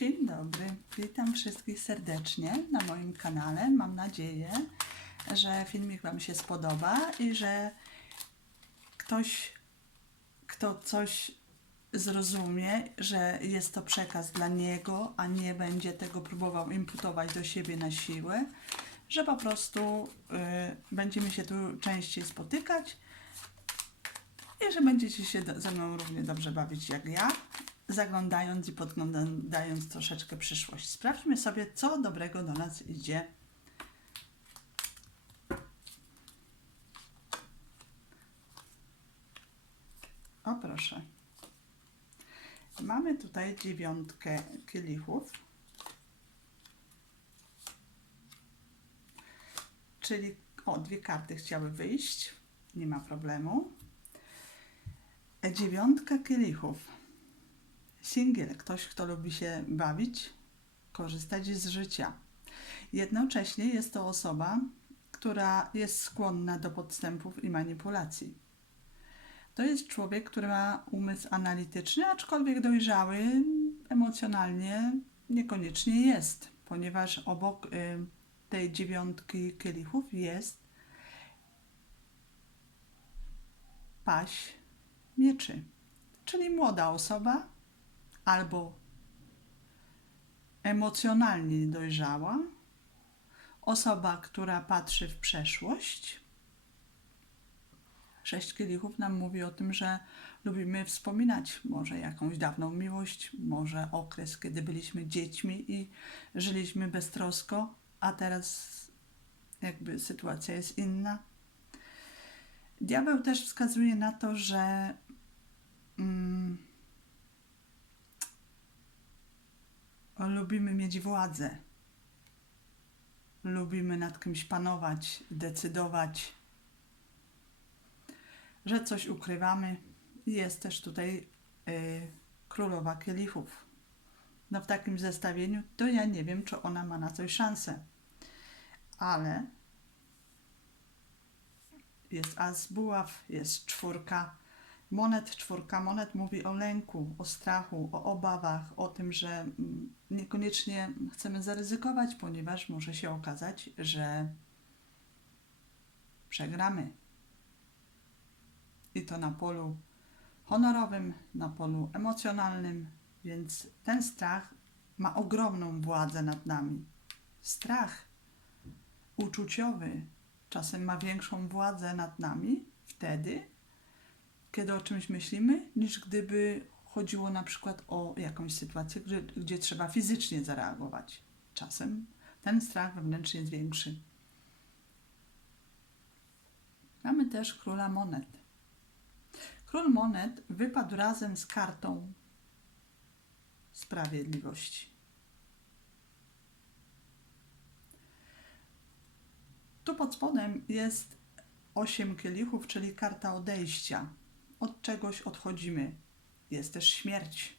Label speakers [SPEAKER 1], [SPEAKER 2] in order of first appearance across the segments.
[SPEAKER 1] Dzień dobry, witam wszystkich serdecznie na moim kanale. Mam nadzieję, że filmik Wam się spodoba i że ktoś, kto coś zrozumie, że jest to przekaz dla niego, a nie będzie tego próbował imputować do siebie na siłę, że po prostu y, będziemy się tu częściej spotykać i że będziecie się do, ze mną równie dobrze bawić jak ja, zaglądając i podglądając troszeczkę przyszłość. Sprawdźmy sobie, co dobrego do nas idzie. O proszę. Mamy tutaj dziewiątkę kielichów. Czyli o, dwie karty chciały wyjść. Nie ma problemu. Dziewiątka kielichów. Singiel, ktoś, kto lubi się bawić, korzystać z życia. Jednocześnie jest to osoba, która jest skłonna do podstępów i manipulacji. To jest człowiek, który ma umysł analityczny, aczkolwiek dojrzały emocjonalnie niekoniecznie jest, ponieważ obok y, tej dziewiątki kielichów jest paść mieczy, czyli młoda osoba albo emocjonalnie dojrzała, osoba, która patrzy w przeszłość. Sześć kielichów nam mówi o tym, że lubimy wspominać może jakąś dawną miłość, może okres, kiedy byliśmy dziećmi i żyliśmy beztrosko, a teraz jakby sytuacja jest inna. Diabeł też wskazuje na to, że mm, lubimy mieć władzę. Lubimy nad kimś panować, decydować, że coś ukrywamy. Jest też tutaj y, królowa kielichów. No w takim zestawieniu to ja nie wiem, czy ona ma na coś szansę. Ale jest as buław, jest czwórka monet. Czwórka monet mówi o lęku, o strachu, o obawach, o tym, że mm, niekoniecznie chcemy zaryzykować, ponieważ może się okazać, że przegramy. I to na polu honorowym, na polu emocjonalnym, więc ten strach ma ogromną władzę nad nami. Strach uczuciowy czasem ma większą władzę nad nami wtedy, kiedy o czymś myślimy, niż gdyby chodziło na przykład o jakąś sytuację, gdzie, gdzie trzeba fizycznie zareagować. Czasem ten strach wewnętrznie jest większy. Mamy też króla monet. Król monet wypadł razem z kartą sprawiedliwości. Tu pod spodem jest osiem kielichów, czyli karta odejścia. Od czegoś odchodzimy. Jest też śmierć.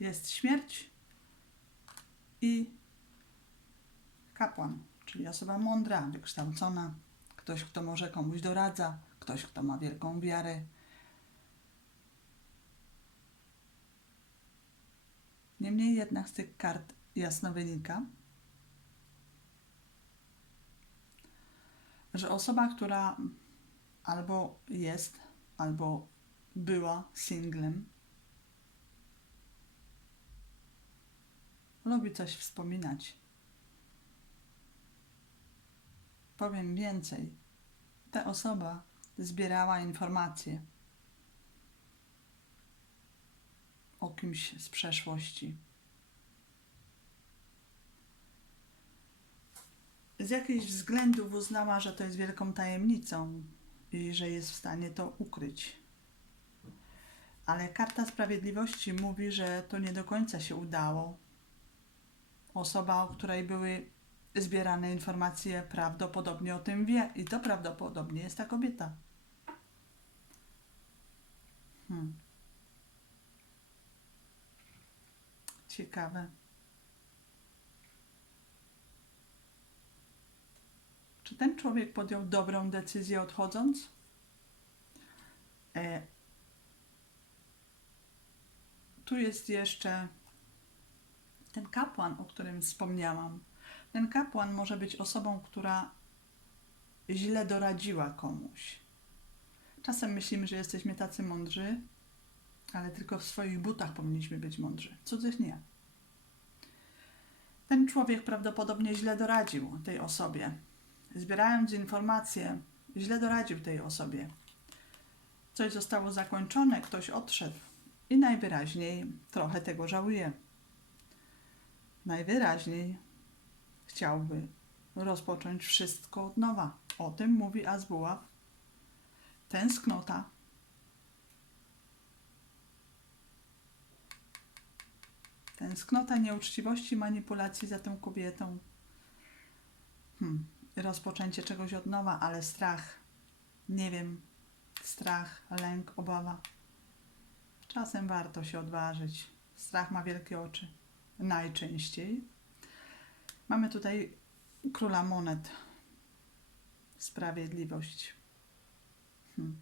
[SPEAKER 1] Jest śmierć i kapłan, czyli osoba mądra, wykształcona, ktoś, kto może komuś doradza, ktoś, kto ma wielką wiarę. Niemniej jednak z tych kart jasno wynika, że osoba, która albo jest, albo była singlem, lubi coś wspominać. Powiem więcej. Ta osoba zbierała informacje o kimś z przeszłości. z jakichś względów uznała, że to jest wielką tajemnicą i że jest w stanie to ukryć. Ale karta sprawiedliwości mówi, że to nie do końca się udało. Osoba, o której były zbierane informacje, prawdopodobnie o tym wie i to prawdopodobnie jest ta kobieta. Hmm. Ciekawe. Czy ten człowiek podjął dobrą decyzję odchodząc? E, tu jest jeszcze Ten kapłan, o którym wspomniałam, ten kapłan może być osobą, która źle doradziła komuś. Czasem myślimy, że jesteśmy tacy mądrzy, ale tylko w swoich butach powinniśmy być mądrzy, cudzych nie. Ten człowiek prawdopodobnie źle doradził tej osobie. Zbierając informacje, źle doradził tej osobie. Coś zostało zakończone, ktoś odszedł i najwyraźniej trochę tego żałuje. Najwyraźniej chciałby rozpocząć wszystko od nowa. O tym mówi Azbuław. Tęsknota. Tęsknota nieuczciwości, manipulacji za tą kobietą. Hmm. Rozpoczęcie czegoś od nowa, ale strach. Nie wiem. Strach, lęk, obawa. Czasem warto się odważyć. Strach ma wielkie oczy. Najczęściej. Mamy tutaj króla monet. Sprawiedliwość. Hmm.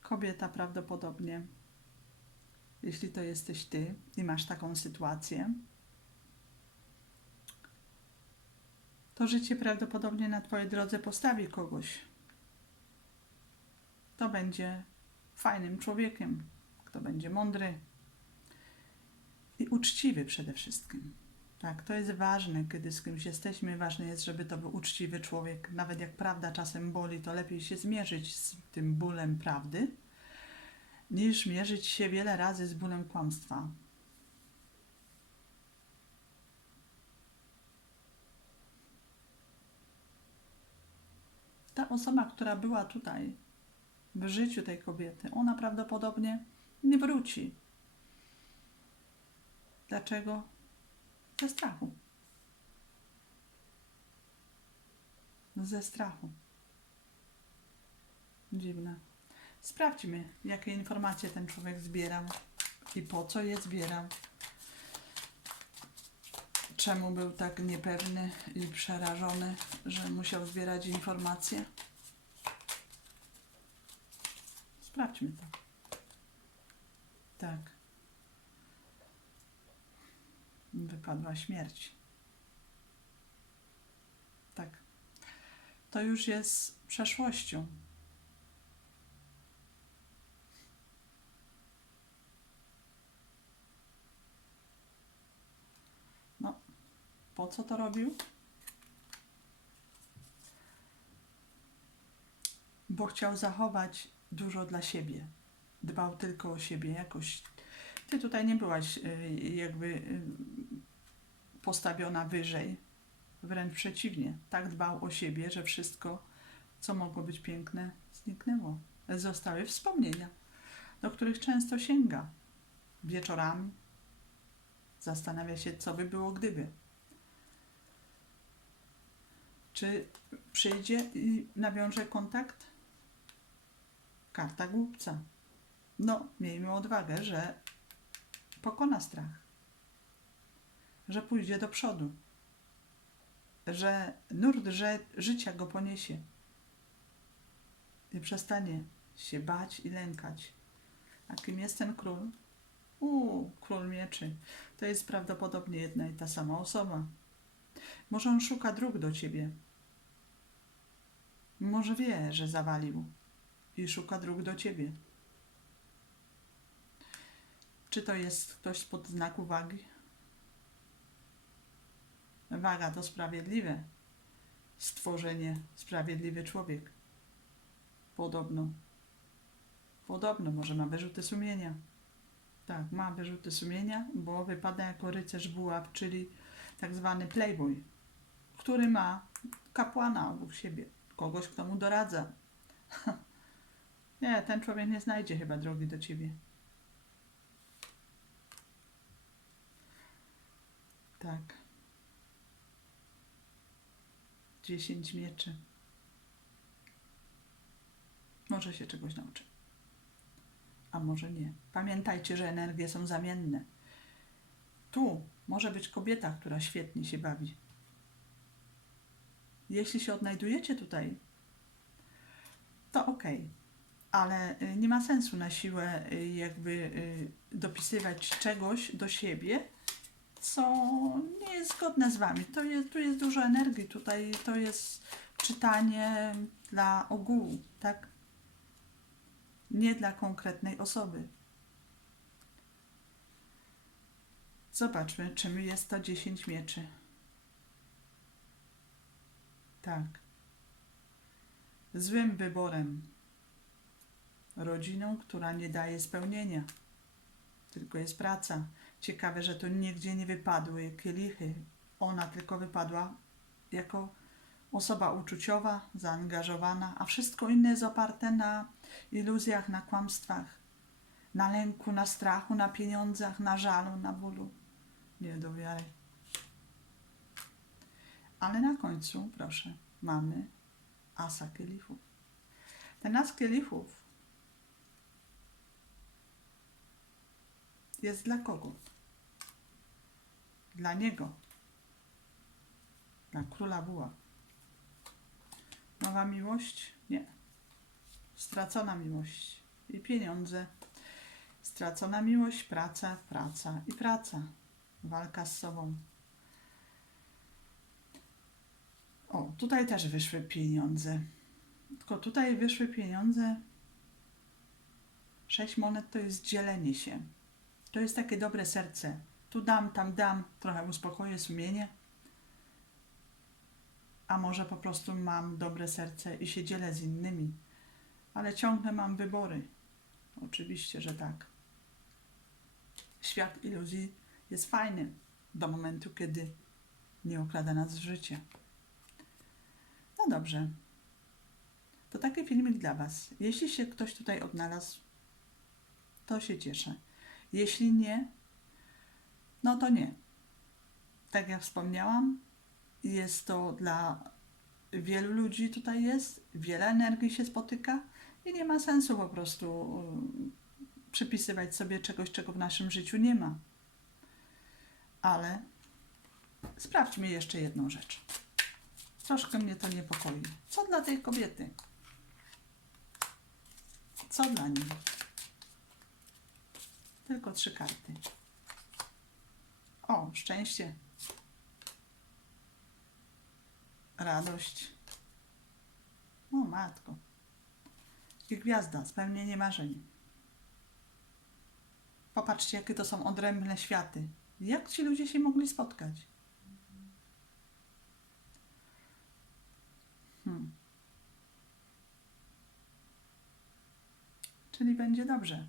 [SPEAKER 1] Kobieta prawdopodobnie, jeśli to jesteś ty i masz taką sytuację, to życie prawdopodobnie na twojej drodze postawi kogoś. To będzie fajnym człowiekiem, kto będzie mądry i uczciwy przede wszystkim. Tak, to jest ważne, kiedy z kimś jesteśmy. Ważne jest, żeby to był uczciwy człowiek. Nawet jak prawda czasem boli, to lepiej się zmierzyć z tym bólem prawdy, niż mierzyć się wiele razy z bólem kłamstwa. Ta osoba, która była tutaj w życiu tej kobiety, ona prawdopodobnie nie wróci. Dlaczego? Ze strachu. Ze strachu. Dziwne. Sprawdźmy, jakie informacje ten człowiek zbierał i po co je zbierał. Czemu był tak niepewny i przerażony, że musiał zbierać informacje? Sprawdźmy to. Tak. Wypadła śmierć. Tak. To już jest przeszłością. No, po co to robił? Bo chciał zachować dużo dla siebie. Dbał tylko o siebie, jakoś ty tutaj nie byłaś y, jakby y, postawiona wyżej. Wręcz przeciwnie. Tak dbał o siebie, że wszystko, co mogło być piękne, zniknęło. Zostały wspomnienia, do których często sięga. Wieczorami zastanawia się, co by było gdyby. Czy przyjdzie i nawiąże kontakt? Karta głupca. No, miejmy odwagę, że pokona strach, że pójdzie do przodu, że nurt że życia go poniesie i przestanie się bać i lękać. A kim jest ten król? Uuu, król mieczy. To jest prawdopodobnie jedna i ta sama osoba. Może on szuka dróg do ciebie. Może wie, że zawalił i szuka dróg do ciebie. Czy to jest ktoś spod znaku wagi? Waga to sprawiedliwe. Stworzenie, sprawiedliwy człowiek. Podobno. Podobno, może ma wyrzuty sumienia. Tak, ma wyrzuty sumienia, bo wypada jako rycerz buław, czyli tak zwany playboy, który ma kapłana obok siebie, kogoś, kto mu doradza. nie, ten człowiek nie znajdzie chyba drogi do ciebie. Tak. Dziesięć mieczy. Może się czegoś nauczy. A może nie. Pamiętajcie, że energie są zamienne. Tu może być kobieta, która świetnie się bawi. Jeśli się odnajdujecie tutaj, to ok. ale y, nie ma sensu na siłę y, jakby y, dopisywać czegoś do siebie, co nie jest zgodne z wami. To jest, tu jest dużo energii, tutaj to jest czytanie dla ogółu, tak? Nie dla konkretnej osoby. Zobaczmy, czym jest to 10 mieczy. Tak. Złym wyborem. Rodziną, która nie daje spełnienia. Tylko jest praca. Ciekawe, że to nigdzie nie wypadły kielichy. Ona tylko wypadła jako osoba uczuciowa, zaangażowana, a wszystko inne jest oparte na iluzjach, na kłamstwach, na lęku, na strachu, na pieniądzach, na żalu, na bólu. Nie do wiary. Ale na końcu, proszę, mamy asa kielichów. Ten as kielichów jest dla kogo? Dla niego. Dla króla buła. Nowa miłość? Nie. Stracona miłość i pieniądze. Stracona miłość, praca, praca i praca. Walka z sobą. O, tutaj też wyszły pieniądze. Tylko tutaj wyszły pieniądze. Sześć monet to jest dzielenie się. To jest takie dobre serce. Tu dam, tam dam, trochę uspokoję sumienie. A może po prostu mam dobre serce i się dzielę z innymi. Ale ciągle mam wybory. Oczywiście, że tak. Świat iluzji jest fajny do momentu, kiedy nie okrada nas życie. No dobrze. To taki filmik dla Was. Jeśli się ktoś tutaj odnalazł, to się cieszę. Jeśli nie, no to nie. Tak jak wspomniałam, jest to dla wielu ludzi tutaj jest, wiele energii się spotyka i nie ma sensu po prostu y, przypisywać sobie czegoś, czego w naszym życiu nie ma. Ale sprawdźmy jeszcze jedną rzecz. Troszkę mnie to niepokoi. Co dla tej kobiety? Co dla niej? Tylko trzy karty. O, szczęście. Radość. O, matko. I gwiazda, spełnienie marzeń. Popatrzcie, jakie to są odrębne światy. Jak ci ludzie się mogli spotkać? Hmm. Czyli będzie dobrze.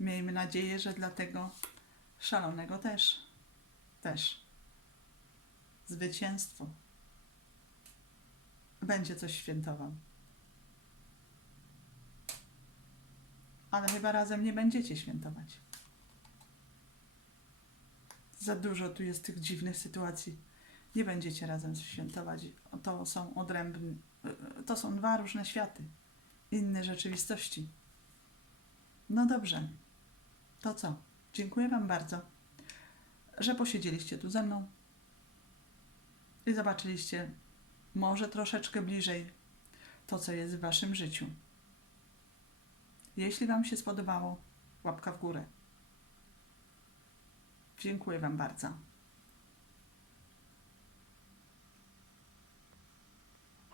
[SPEAKER 1] Miejmy nadzieję, że dla tego szalonego też. Też. Zwycięstwo. Będzie coś świętował. Ale chyba razem nie będziecie świętować. Za dużo tu jest tych dziwnych sytuacji. Nie będziecie razem świętować. To są odrębne, to są dwa różne światy, inne rzeczywistości. No dobrze. To co? Dziękuję Wam bardzo, że posiedzieliście tu ze mną i zobaczyliście może troszeczkę bliżej to, co jest w Waszym życiu. Jeśli Wam się spodobało, łapka w górę. Dziękuję Wam bardzo.